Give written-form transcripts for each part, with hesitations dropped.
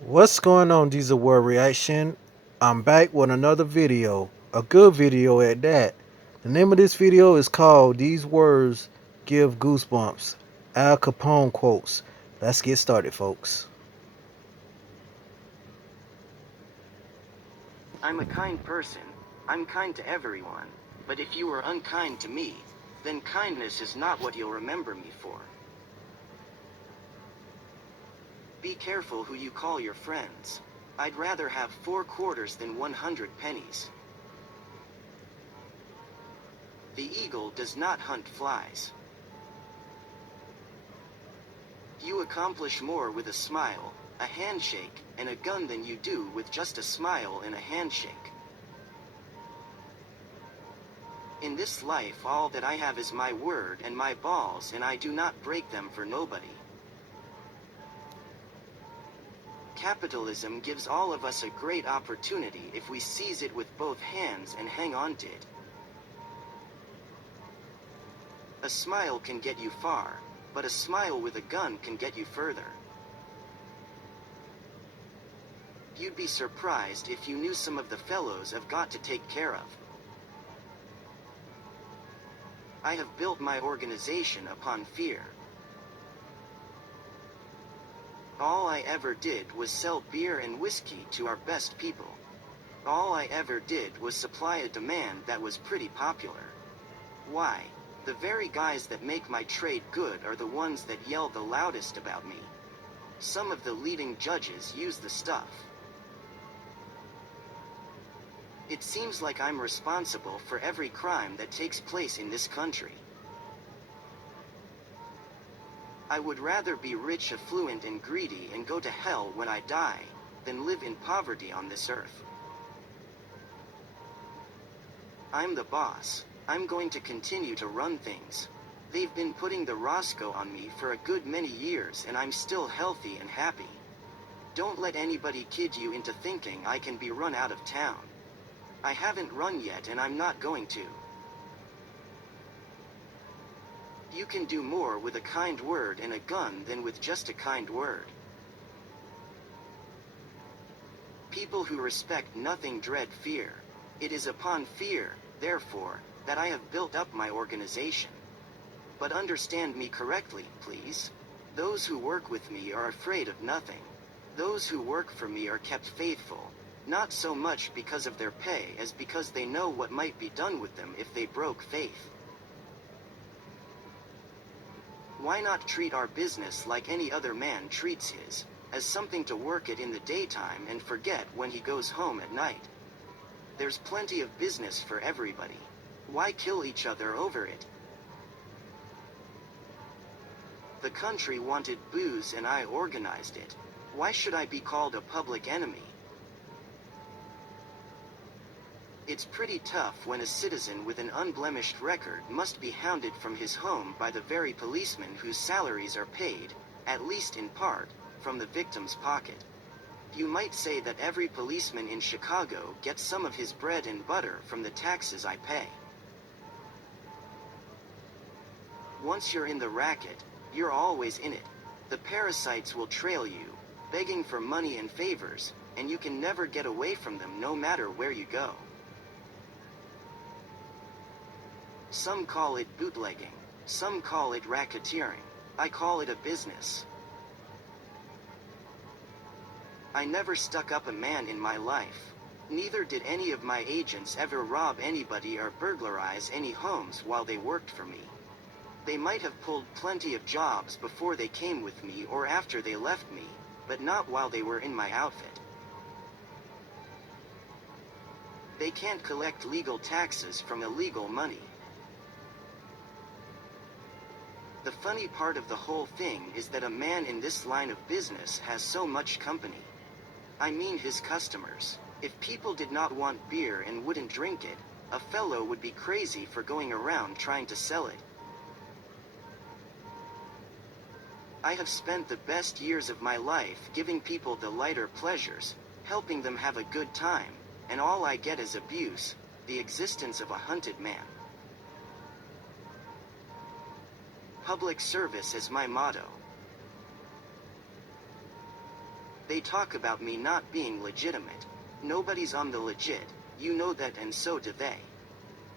What's going on, Diesel World Reaction? I'm back with another video, a good video at that. The name of this video is called These Words Give Goosebumps. Al Capone Quotes. Let's get started, folks. I'm a kind person. I'm kind to everyone. But if you were unkind to me, then kindness is not what you'll remember me for. Be careful who you call your friends. I'd rather have 4 quarters than 100 pennies. The eagle does not hunt flies. You accomplish more with a smile, a handshake, and a gun than you do with just a smile and a handshake. In this life all that I have is my word and my balls, and I do not break them for nobody. Capitalism gives all of us a great opportunity if we seize it with both hands and hang on to it. A smile can get you far, but a smile with a gun can get you further. You'd be surprised if you knew some of the fellows I've got to take care of. I have built my organization upon fear. All I ever did was sell beer and whiskey to our best people. All I ever did was supply a demand that was pretty popular. Why? The very guys that make my trade good are the ones that yell the loudest about me. Some of the leading judges use the stuff. It seems like I'm responsible for every crime that takes place in this country. I would rather be rich, affluent, and greedy and go to hell when I die, than live in poverty on this earth. I'm the boss. I'm going to continue to run things. They've been putting the Roscoe on me for a good many years and I'm still healthy and happy. Don't let anybody kid you into thinking I can be run out of town. I haven't run yet and I'm not going to. You can do more with a kind word and a gun than with just a kind word. People who respect nothing dread fear. It is upon fear, therefore, that I have built up my organization. But understand me correctly, please. Those who work with me are afraid of nothing. Those who work for me are kept faithful, not so much because of their pay as because they know what might be done with them if they broke faith. Why not treat our business like any other man treats his, as something to work at in the daytime and forget when he goes home at night? There's plenty of business for everybody. Why kill each other over it? The country wanted booze and I organized it. Why should I be called a public enemy? It's pretty tough when a citizen with an unblemished record must be hounded from his home by the very policemen whose salaries are paid, at least in part, from the victim's pocket. You might say that every policeman in Chicago gets some of his bread and butter from the taxes I pay. Once you're in the racket, you're always in it. The parasites will trail you, begging for money and favors, and you can never get away from them no matter where you go. Some call it bootlegging. Some call it racketeering. I call it a business. I never stuck up a man in my life. Neither did any of my agents ever rob anybody or burglarize any homes while they worked for me. They might have pulled plenty of jobs before they came with me or after they left me, but not while they were in my outfit. They can't collect legal taxes from illegal money. The funny part of the whole thing is that a man in this line of business has so much company. I mean his customers. If people did not want beer and wouldn't drink it, a fellow would be crazy for going around trying to sell it. I have spent the best years of my life giving people the lighter pleasures, helping them have a good time, and all I get is abuse, the existence of a hunted man. Public service is my motto. They talk about me not being legitimate. Nobody's on the legit, you know that, and so do they.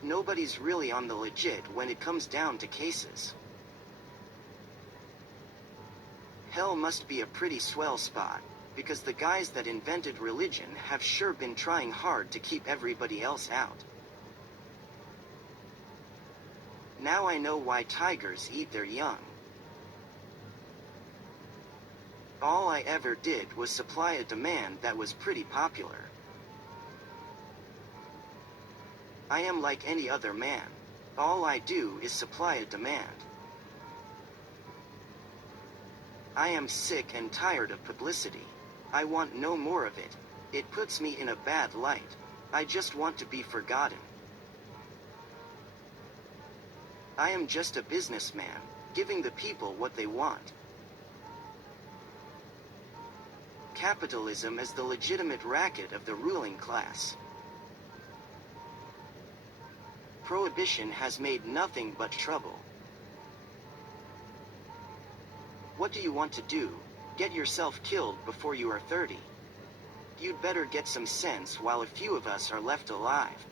Nobody's really on the legit when it comes down to cases. Hell must be a pretty swell spot, because the guys that invented religion have sure been trying hard to keep everybody else out. Now I know why tigers eat their young. All I ever did was supply a demand that was pretty popular. I am like any other man. All I do is supply a demand. I am sick and tired of publicity. I want no more of it. It puts me in a bad light. I just want to be forgotten. I am just a businessman, giving the people what they want. Capitalism is the legitimate racket of the ruling class. Prohibition has made nothing but trouble. What do you want to do? Get yourself killed before you are 30? You'd better get some sense while a few of us are left alive.